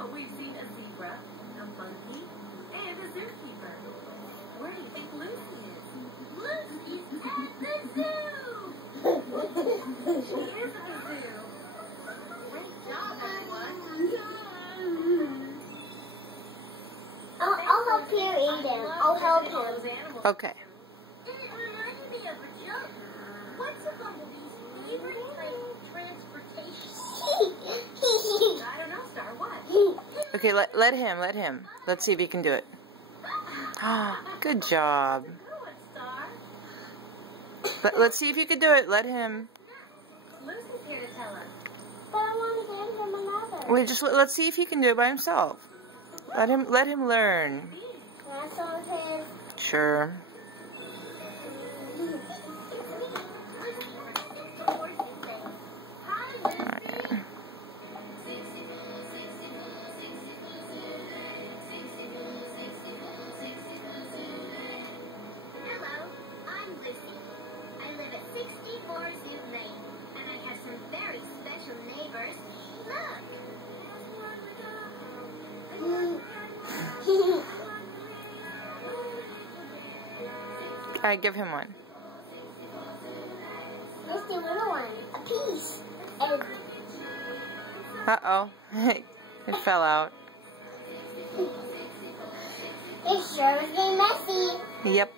So we've seen a zebra, a monkey, and a zookeeper. Where do you think Lucy is? Lucy's at the zoo! She is at the zoo. Great job, everyone. I'll help you, Aiden. I'll help him. Okay. And it reminded me of a joke. What's a bumblebee's favorite transportation? I don't know, Star. What? Okay, let him. Let's see if he can do it. Good job. Let's see if you can do it. Let him. Lucy's here to tell us. But I want to give him another. Wait, let's see if he can do it by himself. Let him learn. That's all his. Sure. Alright, give him one. Just the little one. A piece. And Uh-oh. It fell out. it sure is getting messy. Yep.